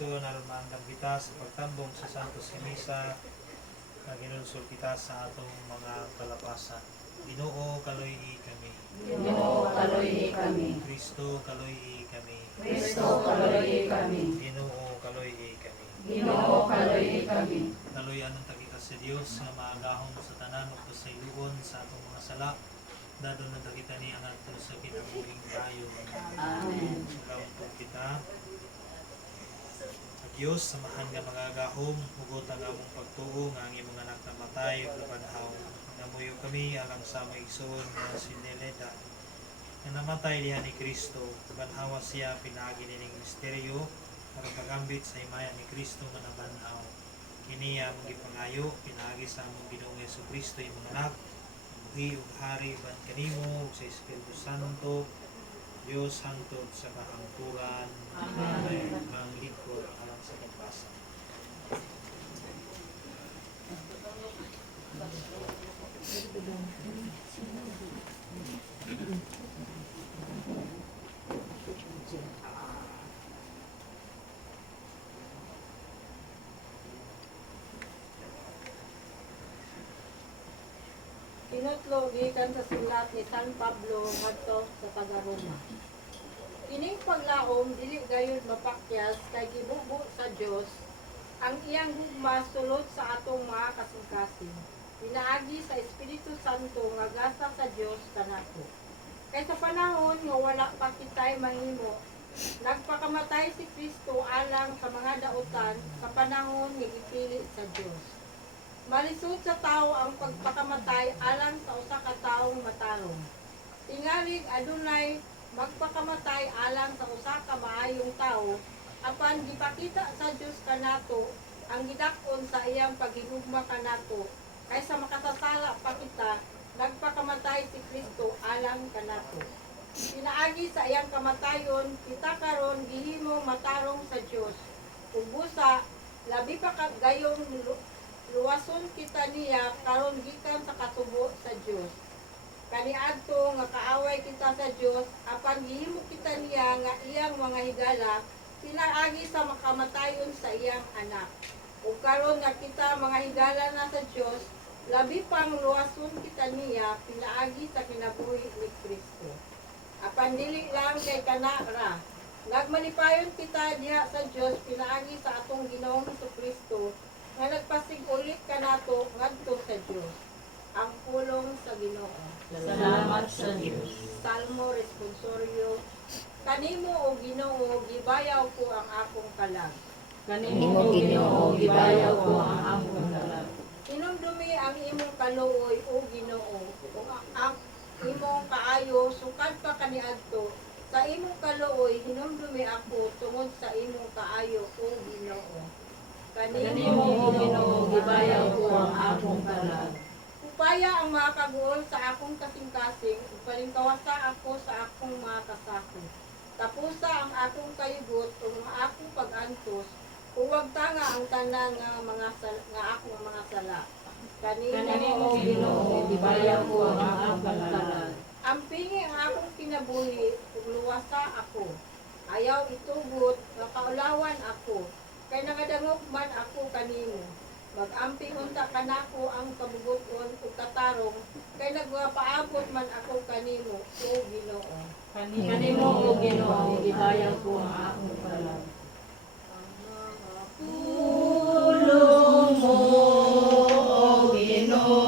Kristo narumandang kita sa pagtambong sa Santos Misa na ginunsol kita sa atong mga kalapasan. Ginoo kaloy kami. Ginoo kaloy kami. Kristo kaloy kami. Kristo kaloy kami. Ginoo kaloy kami. Ginoo kaloy kami. Kaloyan ang takita sa Dios nga maagahon sa tanan ug sa iluon sa atong mga sala. Dadon na takita ni ang ato sa kinabuhing tayo. Amen. Salamat po kita. Sa Diyos, samahan nga mga agahom, hugot ang among pagtuo nga ang imong anak na matay ug labanhaw. Namuyo kami alang sa maigsoon nga si Neleda na namatay diha ni Kristo. Banhawa siya pinaagi ning misteryo para pagambit sa himaya ni Kristo nga nabanhaw. Kini among gipangayo pinaagi sa among Ginoong Jesucristo imong anak. Buhi ug hari ban kanimo ug sa Espiritu Santo. Diyos hangtod sa kahangturan. Amen. Ang likod alang sa pagpasa. Tinutlo gikan sa sulat ni San Pablo ngadto sa taga-Roma. Kining paglaom dili gayud mapakyas kay gibubo sa Dios ang iyang gugma sulod sa atong mga kasing-kasing. Pinaagi sa Espiritu Santo nga gasa sa Dios kanato. Kay sa panahon nga wala pa kitay mahimo, nagpakamatay si Kristo alang sa mga dautan sa panahon nga gipili sa Dios. Malisod sa tao ang pagpakamatay alang sa usa ka tawong matarong. Tingalig adunay magpakamatay alang sa usa ka maayong tawo, apan gipakita sa Dios kanato ang gidak-on sa iyang paghigugma kanato, kaysa makasasala pa kita, nagpakamatay si Kristo alang kanato. Pinaagi sa iyang kamatayon, kita karon gihimo matarong sa Dios. Ug busa labi pa gayong luwason kita niya karon gikan sa katubo sa Dios. Kaniadto nga kaaway kita sa Dios, apan gihimo kita niya nga iyang mga higala, pinaagi sa makamatayon sa iyang anak. Ug karon nga kita mga higala na sa Dios, labi pang luwason kita niya, pinaagi sa kinabuhi ni Kristo. Apan dili lang kay kana ra, nagmalipayon kita diha sa Dios, pinaagi sa atong Ginoong Kristo nga nagpasig ulit kanato ngadto sa Dios. Ang pulong sa Ginoo. Salamat sa Diyos. Salmo responsorio. Kanimo o Ginoo gibayaw ko ang akong kalag. Kanimo Ginoo gibayaw ko ang akong kalag. Inumdumi ang imong kaluoy o Ginoo. Kung ang imong kaayo sukad pa kaniadto, sa imong kaluoy hinumdumi ako tungod sa imong kaayo o Ginoo. Kanimo Ginoo gibayaw ko ang akong kalag. Upaya ang mga kaguol sa akong kasing-kasing, upalingkawasa ako sa akong mga kasako. Tapusa ang akong kayugot o mga akong pag-antos, huwag tanga ang tanan nga akong mga sala. Kanimo Ginoo gibayaw ko ang akong kalag. Ampingi ang akong kinabuhi, ug luwasa ako. Ayaw itugot, nga kaulawan ako, kay nagadangog man ako kanimo. Mag-ampi unta kanako ang kabubuton ug katarong, kay nagpaabot man ako kanimo, o Ginoo. Kanimo Ginoo gibayaw ko ang akong kalag. Tulong mo, O Ginoo,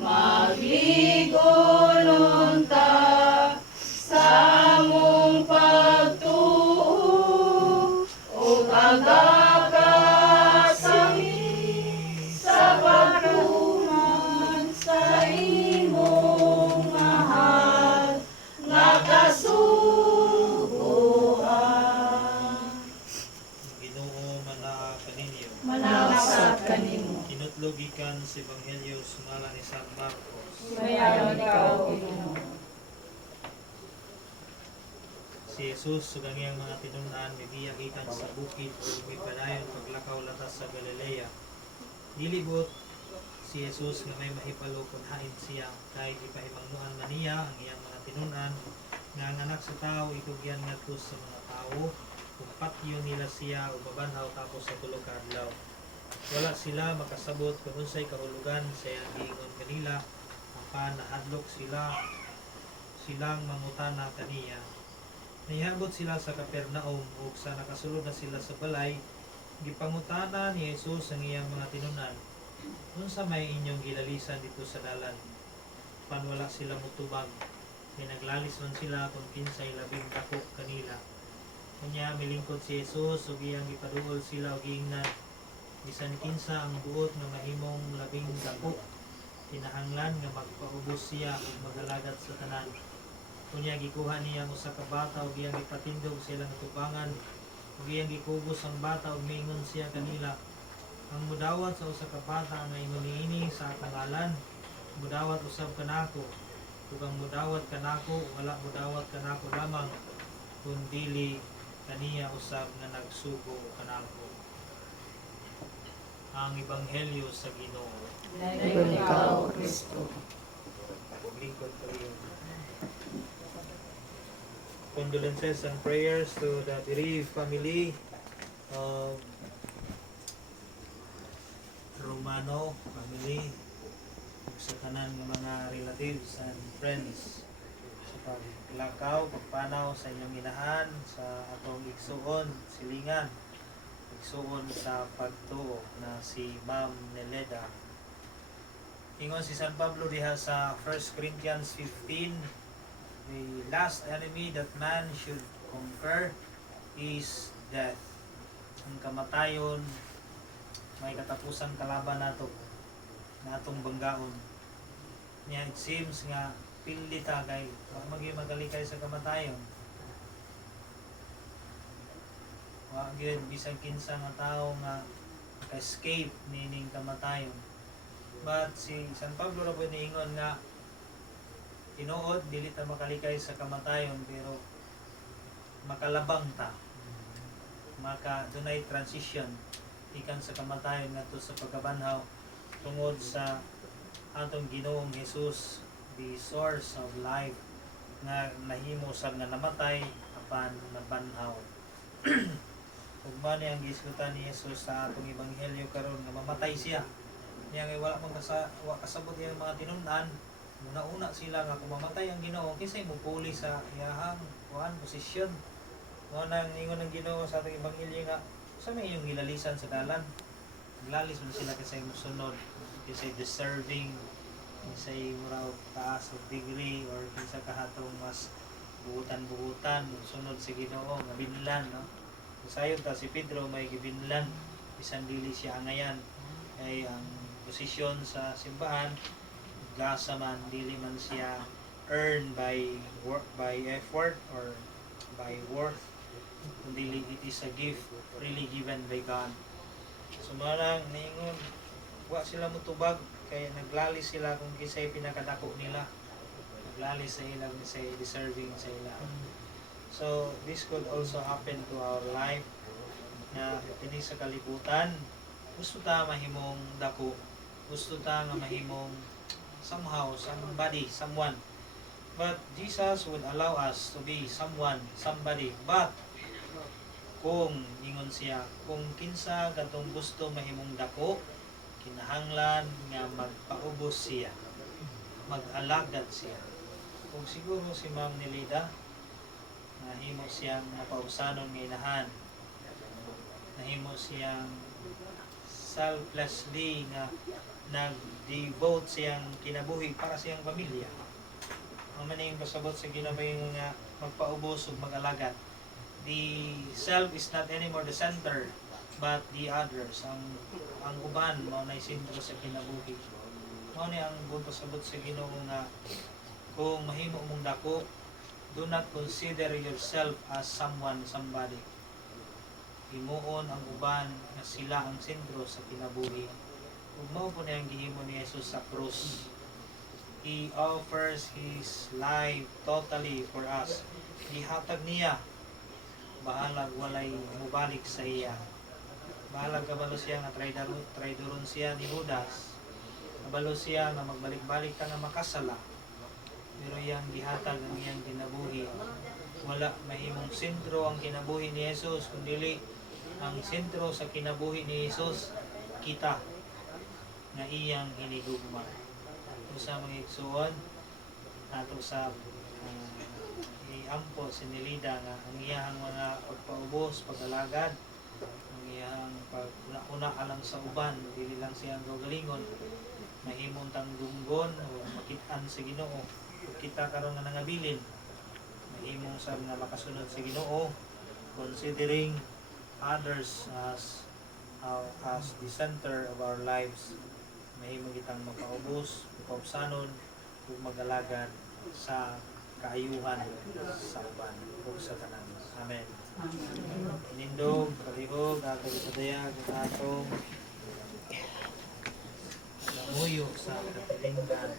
magligolon ta sa among pagtuo, o sa pagtuman sa imong mahal nga kasubuan. Ginoo manaa kaninyo. Manawsat kanimo. Kinutlog gikan sa Ebanghelyo sumala ni San Marcos. Mayaw ikaw, O Ginoo. Si Jesus sugang iyang mga tinun-an mibiya gikan sa bukid ug mipadayon paglakaw latas sa Galilea. Dilibot si Jesus nga may mahipalo kun hain siya kay gipahimangnuan man niya ang iyang mga tinun-an nga ang anak sa tao itugyan ngadto sa mga tao ug patyo nila siya ug mabanhaw tapos sa tulo ka adlaw. Wala sila makasabot kung unsay kahulugan sa iyang giingon kanila apan nahadlok silang mangutana kaniya. Nihambot sila sa Kapernaum ug sa nakasulod na sila sa balay, gipangutana ni Jesus ang iyang mga tinunan, unsa may inyong gilalisan dito sa dalan? Panwala sila mutubag, may naglalis man sila kung kinsay labing dako kanila. Kanya milingkod si Jesus ug iyang gipaduol sila og giingnan, bisan kinsa ang buot nga mahimong labing dako, kinahanglan nga magpaubos siya ug magalagad sa tanan. Kunya gikuha niya ang usa ka bata ug iyang gipatindog sa ilang tubangan ug iyang gikubos ang bata ug miingon siya kanila, ang mudawat sa usa ka bata nga ingon niini sa akong ngalan, mudawat usab kanako, ug ang mudawat kanako wala mudawat kanako lamang kun dili kaniya usab nga nagsugo kanako. Ang Ebanghelyo sa Ginoo. Dayon ikaw, Kristo. Lingkod kayo. Condolences and prayers to the bereaved family of Romano family ug sa tanan ng mga relatives and friends sa paglakaw, pagpanaw sa inyong inahan sa atong igsuon, silingan, igsuon sa pagtuo na si Ma'am Neleda. Ingon si San Pablo diha sa 1 Corinthians 15, the last enemy that man should conquer is death. Ang kamatayon may katapusang kalaban nato natong banggaon. Niya it seems nga pili ta kay magalikay sa kamatayon. Wa gyud bisan kinsa nga tawo nga escape nining kamatayon. But si San Pablo ra po niingon nga tinuod dili ta makalikay sa kamatayon pero makalabang ta, maka dunay transition ikan sa kamatayon ngadto sa pagkabanhaw tungod sa atong Ginoong Hesus, the source of life nga nahimo sa nga namatay apan nabanhaw. Ug mani ang gisgutan ni Jesus sa atong ebanghelyo karon nga mamatay siya. Niya nga wala man kasabot iyang mga tinunan. Una sila nga kung mamatay ang Ginoo, kinsay mo puli sa iyahang posisyon. Mo nang ingon ng Ginoo sa atong ebanghelyo nga sa may iyong gilalisan sa dalan. Naglalis man sila kasi musunod, kasi deserving, kinsay mura og taas og degree or kinsa kahatong mas buhutan sunod sa Ginoo nga binlan, no. Sayon ta si Pedro may gibinlan bisan dili siya angayan ay ang posisyon sa simbahan gasa man dili man siya earn by work, by effort or by worth, kundi it is a gift really given by God. So marang ningon wa sila mutubag kay naglalis sila kung kisay pinakadako nila, naglalis sa ilang say deserving sa ila. So this could also happen to our life na kini sa kalibutan gusto ta mahimong dako, gusto ta nga mahimong somehow, somebody, someone. But Jesus would allow us to be someone, somebody. But kung ingon siya, kung kinsa katong gusto mahimong dako, kinahanglan nga magpaubos siya, mag-alagad siya. Kung siguro si Ma'am Nelida, nahimo siyang napausanon ng inahan, nahimo siyang selflessly nga nag-devote siyang kinabuhi para siyang pamilya. Ang maning pasabot sa ginabay nga magpaubos ug mag-alagad. The self is not anymore the center, but the others. Ang uban mao nay sentro sa kinabuhi. Mao ni ang pasabot sa Ginoo nga kung mahimo mong dako, do not consider yourself as someone, somebody. Himuon ang uban nga sila ang sentro sa kinabuhi. Ug mao po na ang gihimo ni Jesus sa krus. He offers His life totally for us. Gihatag niya. Bahalag walay mubalik sa iya. Bahalag kabalo siya nga traidoron siya ni Judas. Kabalo siya nga magbalik-balik ta nga makasala. pero iyang gihatag ang iyang kinabuhi. Wala mahimong sentro ang kinabuhi ni Jesus, kundi ang sentro sa kinabuhi ni Jesus kita nga iyang hinigugma. Usa mga igsuon ato sa iampo si Nelida nga ang iyang mga pagpaubos, pag-alagad, ang iyang pag-una alang sa uban, dili lang siyang gagalingon, mahimong tangdunggon o makit-an sa Ginoo. Kung kita karon nga nangabilin, mahimong sab nga makasunod sa Ginoo, considering others as the center of our lives. Mahimong kitang mapaubos, mapaubsanon, ug mag-alagad sa kaayuhan sa uban ug sa tanan. Amen. Nindog, kalihog, ato ipadayag ang atong namuyo sa katilinggan.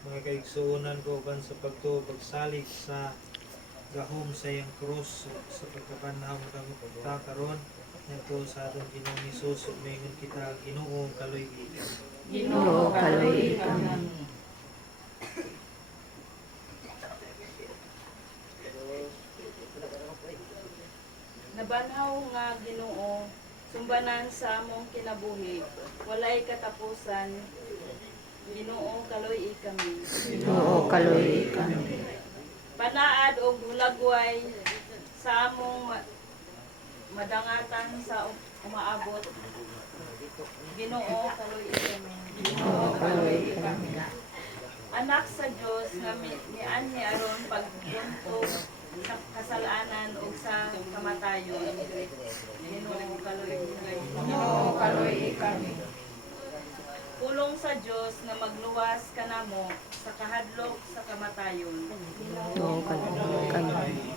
Mga kaigsuunan ko kan sa pagsalig sa gahom sa iyang krus sa pagkabanhaw ng kami pagkakaroon nito sa atong Ginoong Hesus ug mayngon kita Ginoo kaloy gikan. Ginoo kaloy kami. Nabanhaw nga Ginoo, sumbanan sa among kinabuhi, walay katapusan. Ginoo kaloy kami. Ginoo kaloy kami. Panaad og hulagway sa among madangatan sa umaabot. Ginoo kaloy kami. Ginoo kaloy kami. Anak sa Dios nga mianhi aron pagbuntog sa kasalanan o sa kamatayon. Ginoo kaloy kami. Ginoo kaloy kami. Pulong sa Dios nga magluwas kanamo sa kahadlok sa kamatayon. Ginoo kaloy kami.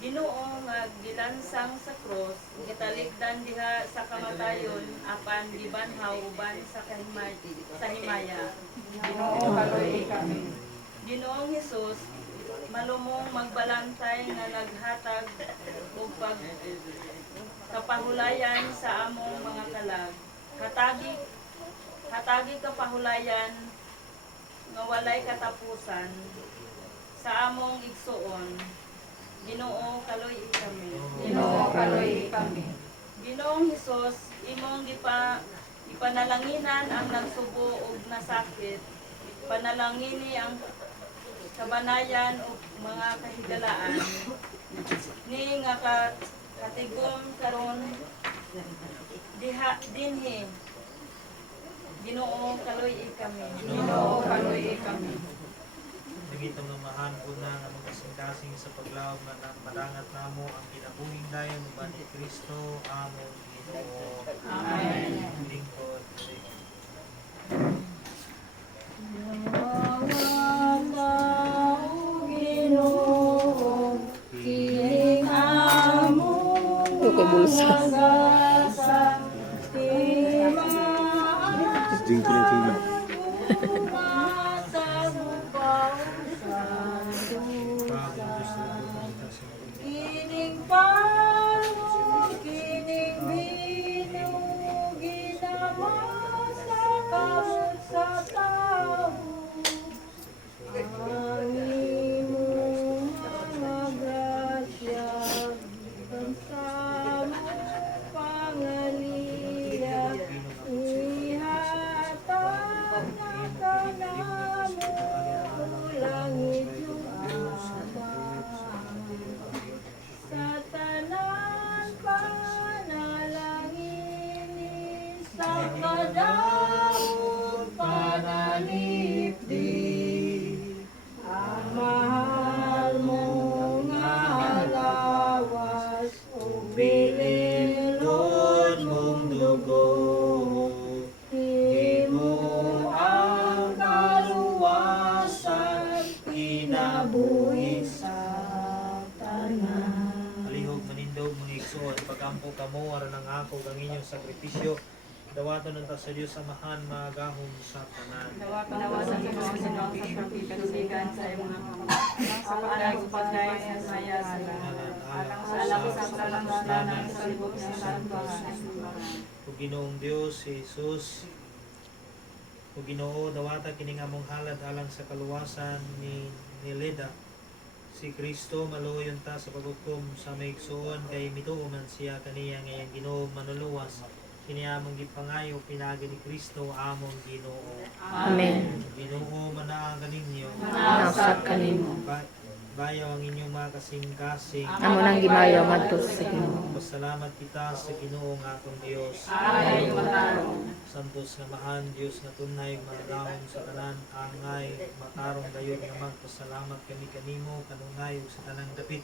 Ginoo nga gilansang sa cross, gitalikdan diha sa kamatayon apan gibanhaw uban sa himaya. Ginoo kaloy kami. Ginoong Hesus, malumong magbalantay nga naghatag og kapahulayan sa among mga kalag. Hatagi kapahulayan nga walay katapusan sa among igsuon. Ginoo kaloy kami. Ginoo kaloy kami. Ginoong Hesus, imong ipanalanginan ang nagsubo ug nasakit. Panalangini ang kabanayan ug mga kahigalaan. Ni nga katigom karon dinhi. Ginoo kaloy kami. Ginoo kaloy kami. Nagitong namahan ko na nga magkasing-kasing sa paglaom nga madangat namo ang kinabuhing dayon uban ni Kristo among Ginoo. Amen. Lingkod. Okay, bulsa. Kining paro, kining bino, ginamot sa kamot sa tao. Ang imong mga grasya, pansamong pangaliya, ihatag alang ako ang inyong sakripisyo. Dawaton unta sa Dios Amahan magahom sa tanan. Dawasan sa mga sinong pagkasigan sa iyong mga kamay. Sa pagkagpagay sa maya sa alam sa kalanganan sa libog ng santo O Ginoong Dios, si Jesus, o Ginoo, dawata kining among halad alang sa kaluwasan ni Leda. Si Kristo maluyon ta sa paghukom sa maigsoon kay mituo man siya kaniya ngayang Ginoo manuluwas. Kini among gipangayo pinagi ni Kristo among Ginoo. Amen. Ginoo manaa kaninyo. Nausap kanimo. Bayaw ang inyong mga kasing-kasing. Amo nang gimayo madto sa Ginoo. Pasalamat kita sa Ginoo nga akong Dios. Ay, matarong. Santos nga mahan Dios nga tunay manalawon sa tanan angay matarong dayon nga magpasalamat kami kanimo kanunay ug sa tanang dapit.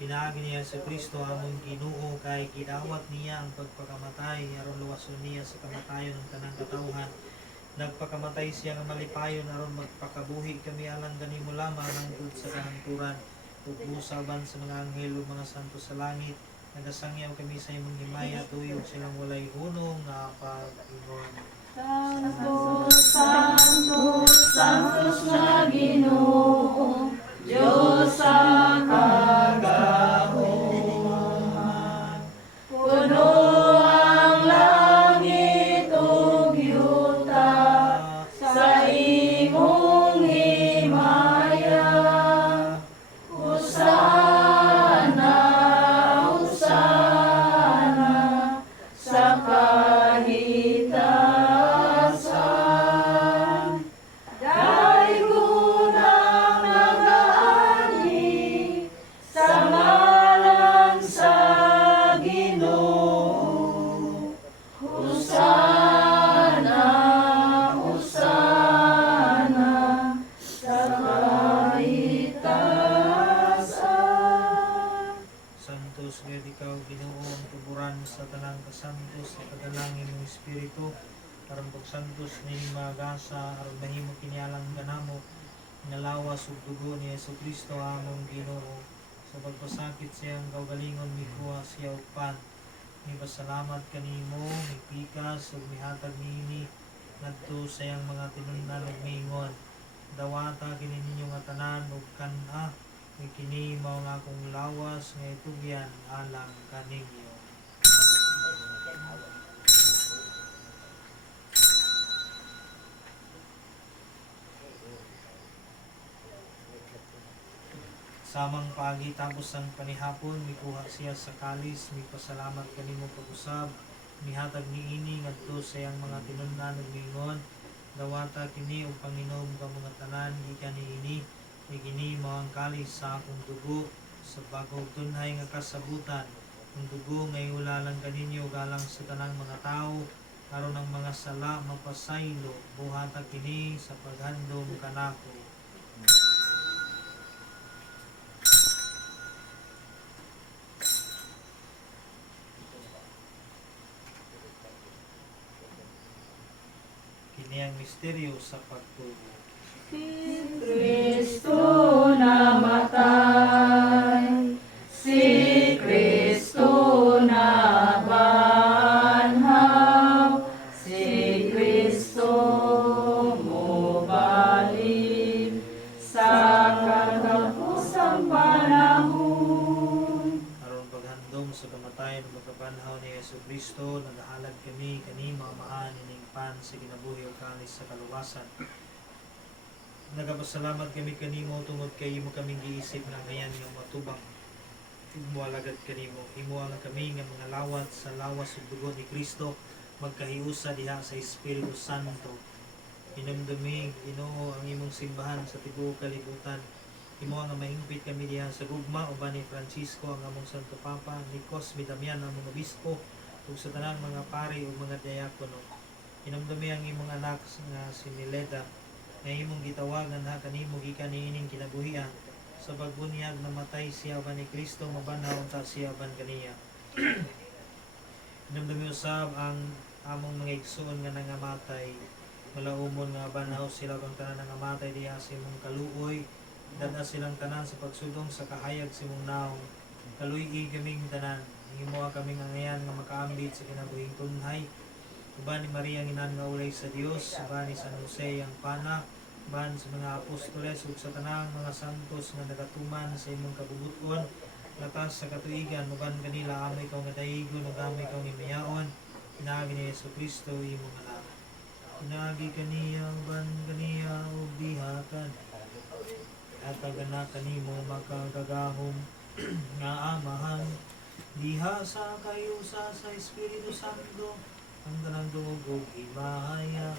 Pinaagi niya sa Kristo among Ginoo kay gidawat niya ang pagpakamatay aron luwason niya sa kamatayon ng tanang katawhan. Nagpakamatay siya nga malipayon aron magpakabuhi kami alang ganimo lamang hangtod sa kahangturan. Ug usaban sa mga anghel ug mga santo sa langit. Nagasangyaw kami sa imong himaya tuyog silang walay hunong nga pag-ingon. Santos, Santos, Santos na Ginoo, Diyos sa kagahuman. Puno ang langit ug yuta sa imong himaya. Hosana, Hosana sa kahitasan. Daigunang nagaani sa ngalan sa Ginoo. Hosana, Hosana sa kahitasan. Santos gayud ikaw Ginoo ang tuburan sa tanang kasantos sa kadalangin ng Espiritu aron pagsantos nining magasa aron mahimo kinialang kanamo nalawas ug dugo ni Jesucristo among Ginoo sa pagpasakit siyang kaugalingon mikuha siya og pan. Mipasalamat kanimo mipikas ug mihatag niini ngadto sa iyang mga tinungdan ug miingon. Dawata kini ninyo nga tanan ug kan-a kini mao nga akong lawas nga itugyan alang kaninyo. Samang pagi tapos ang panihapon mikuha siya sa kalis mipasalamat kanimo pag-usab mihatag niini ngadto sa iyang mga tinun-an ug miingon. Dawata kini og panginom ka mga tanan gikan niini kini mao ang kalis sa akong dugo sa bagong tunhay nga kasabutan. Ang dugo nga iulalang kaninyo galang sa tanang mga tao aron ang mga sala mapasaylo buhatag kini sa paghandom kanako. Kini ang misteryo sa pagtubo. Kristo namatay, si Kristo nabanhaw, si Kristo mubalik sa katapusang panahon. Aron paghandom sa kamatayon ug pagkabanhaw ni Jesucristo, nagahalad kami kani mamaan ining pan sa kinabuhi ug kalis sa kaluwasan. Nagapasalamat kami kanimo tungod kay imo kaming giisip nga ngayan nga matubang ug moalagad kanimo. Imo ang kami nga mga lawat sa lawas ug dugo ni Kristo magkahiusa diha sa Espiritu Santo. Inumdumi Ginoo ang imong simbahan sa tibuok kalibutan. Imo nga maingpit kami diha sa gugma uban ni Francisco ang among Santo Papa, ni Cosme Damian ang among obispo ug sa tanang mga pari ug mga diakono. Inumdumi ang imong anak nga si Mileda nga imong gitawagan ha kanimo gikan niining kinabuhian sa pagbunyag namatay siya ba ni Kristo mabanhaw ta siya ban kaniya. Inumdumi usab ang among mga igsoon nga nangamatay malaumon nga banhaw sila kang tanan nangamatay diha sa imong kaluoy dada silang tanan sa pagsudong sa kahayag sa imong naong kaluy-i kaming tanan Himo kaming angayan nga makaambit sa kinabuhing tunhay. Uban ni Maria nginan nga ulay sa Dios, uban ni San Jose ang pana, uban sa mga apostoles ug sa tanang mga santos nga nagatuman sa imong kabubuton. Latas sa katuigan, uban kanila amay ikaw nga dayigon ug amay ikaw ni mayaon. Pinagi ni Yesu Kristo imong anak. Pinagi kaniya uban kaniya ug bihakan. At tagana kanimo makagagahom nga amahan. Diha sa kayo sa Espiritu Santo ang tanang dungog ug himaya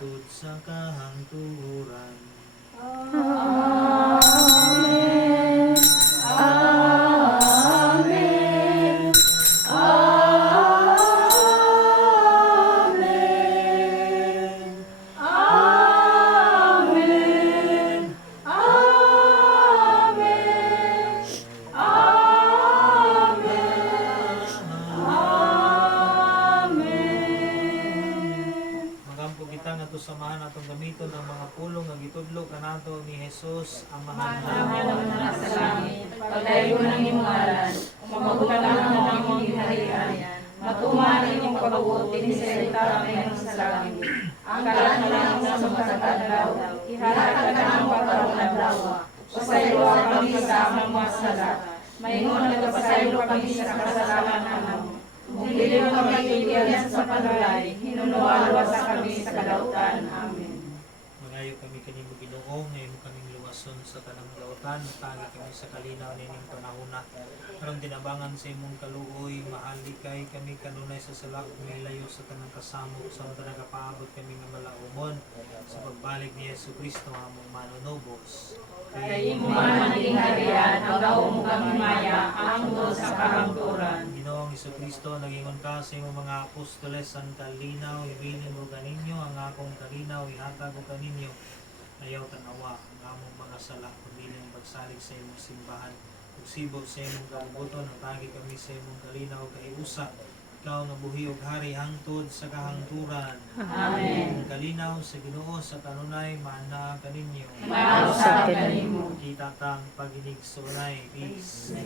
tud sa kahangturan. Amen. Amen. Amen. Amen. Amen. Amen. Magampo kita nga to samahan atong gamiton ang mga pulong nga gitudlo kanato ni Jesus amahan Amahan na sa langit, pagdayon ng imong ngalan, mabutan ang imong ginaharian, matuman ang imong pagkabuti ni sa itamen sa langit. Ang kalan lang sa masagadaw, ihatag ka ng pagkaroon pasaylo kami sa among mga sala, maingon nagpasaylo kami sa kasalanan namo. Dili kami iligyan sa panulay, hinunualo sa kami sa kadautan. Amen. Magayo kami kanimo Ginoo, ngayon kaming luwason sa tanang lautan, tagi kami sa kalinaw nining panahona. Karon tinabangan sa imong kaluoy, mahali kay kami kanunay sa sala ug milayo sa tanang kasamok sa nagapaabot kami nga malaumon sa pagbalik ni Yesu Kristo among manunubos. Kay imo man ang gingharian, ang gaong kang himaya, ang tungkol sa kahangturan. Ginoong Hesus Kristo, nagingon ka sa imong mga apostoles ang kalinaw, ibilin mo kaninyo, ang akong kalinaw, ihatag ko kaninyo. Ayaw tanawa ang among mga sala, pagbilang pagsalig sa imong simbahan. Ugsibot sa imong kabubuton, natagi kami sa imong kalinaw, kay usa. Ikaw nga buhi ug hari hangtod sa kahangturan. Amen. Ang kalinaw sa Ginoo sa kanunay maana kaninyo. Mausap ka nimo. Kita tang paginig sunay. Peace.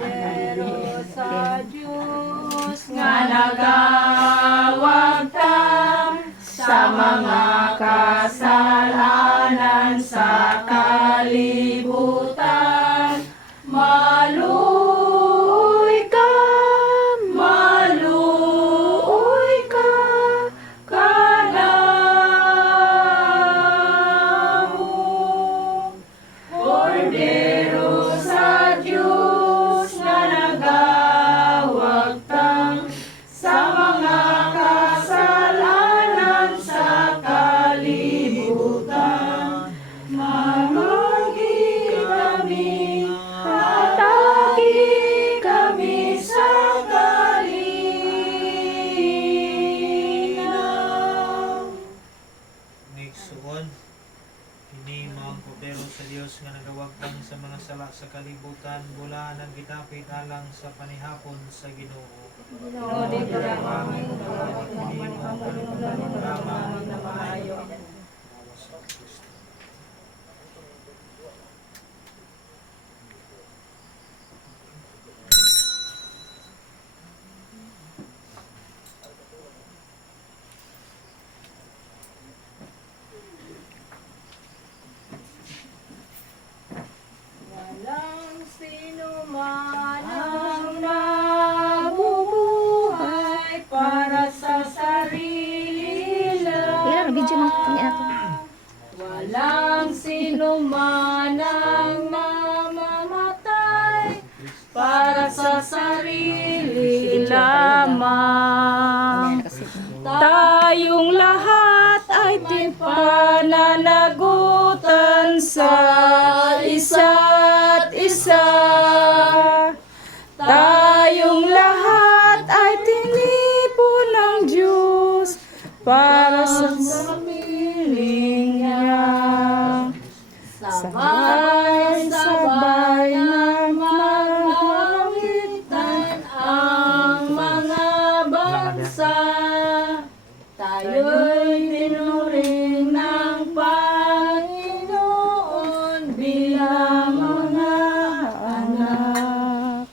Pero sa Diyos Nga nagawag tam sa mga kasalanan sa kalibutan, maluoy ka, kanamo. Kordero sa Diyos nga nagawag tam sa mga kasalanan sa kalibutan, mamagi kami, atagi kami sa kalinaw. Nigsuon, kini maong kordero sa Dios nga nagawagtang sa mga sala sa kalibutan, mula nang gitapit alang sa panihapon sa Ginoo. Ginoo, di ka lang Amin. Kini maong kalugdan na maayo. Bawas sa Kristo. walang sino man ang nabubuhay para sa sarili Ilan video man niya ako. Walang sino man ang mamamatay para sa sarili lamang. Tayong lahat ay pananagutan sa isa't isa. Tayong lahat ay tinipon ng Diyos para sa piling niya. Sabay-sabay na magmagitan ang mga bansa. Tayo'y tinuring ng Panginoon bilang mga anak.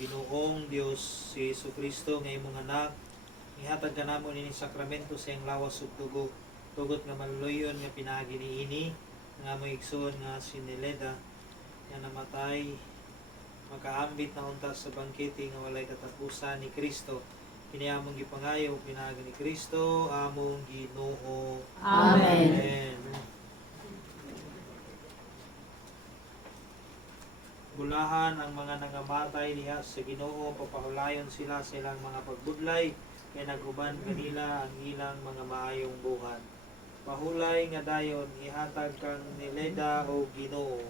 Ginoong Dios si Jesucristo nga imong anak, ihatag ka namo ini sakramento sa iyang lawas ug dugo, tugot nga maluluyon nga pinaagi niini nga among igsoon nga si Neleda nga namatay makaambit na unta sa bangkete nga walay katapusan ni Kristo. Kini among gipangayo pinaagi ni Kristo among Ginoo. Amen. Amen. Bulahan ang mga nangamatay diha sa Ginoo, papahulayon sila sa ilang mga pagbudlay kay naguban kanila ang ilang mga maayong buhat. Pahulay nga dayon ihatag kang Neleda o Ginoo.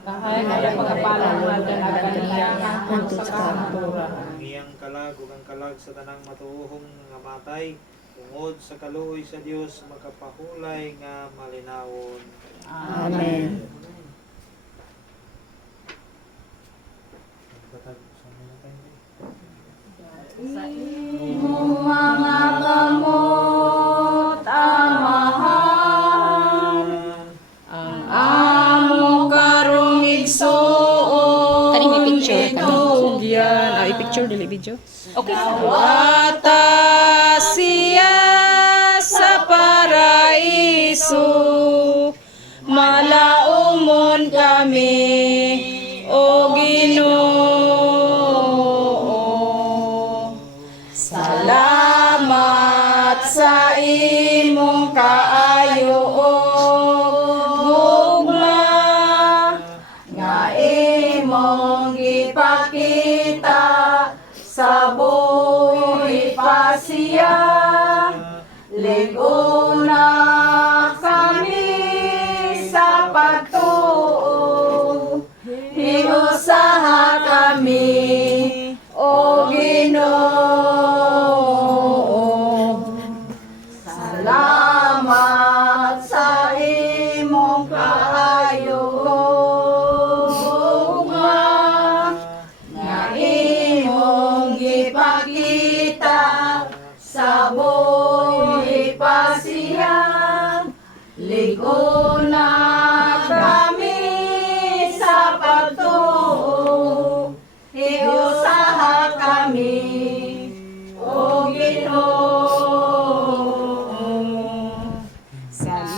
Kahit kaya pagkapalang magdanagan niya hangtod sa kahanturan. Ang iyang kalag ug ang kalag sa tanang matuohong nga matay tungod sa kaluoy sa Dios makapahulay nga malinawon. Amen. Imong mga kamot amahan, ang amo karong igsoon. Kani may picture ka. Inugyan. Ah, i-picture dili video. Okay. Nawata siya sa paraiso, malaumon kami, o Ginoo. Salamat sa imong kaayo ug gugma, nga imong gipakita sa buhi pa siya. Ligo na kami sa pagtuo, hiusaha kami, o Ginoo. Salamat sa imong kaayo ugma, nga imong gipakita sa buhi pa siya. Ligo na kami sa pagtuo, hiusaha kami, o Ginoo.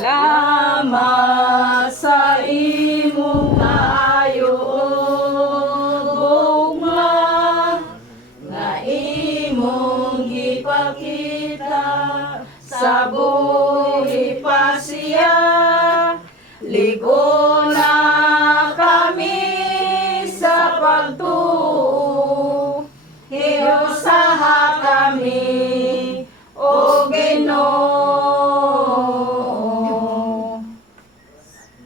Salamat sa imong kaayo ug gugma, nga imong gipakita sa buhi pa siya. Ligo na kami sa pagtuo, hiusaha kami, o Ginoo.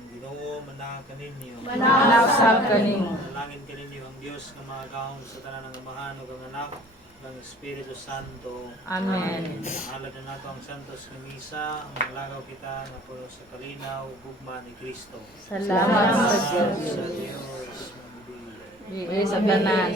Ginoo manaag kaninyo. Manasab kanimo. Dalangin kaninyo ang Dios nga magahom sa tanan ng Amahan ug ang Anak ug ang Espiritu Santo. Amen. Alad na nato ang Santos nga Misa, ang maglagaw kita nga puno sa kalinaw ug gugma ni Kristo. Salamat sa Diyos. Sa Dios. Magbigay. Sa tanan.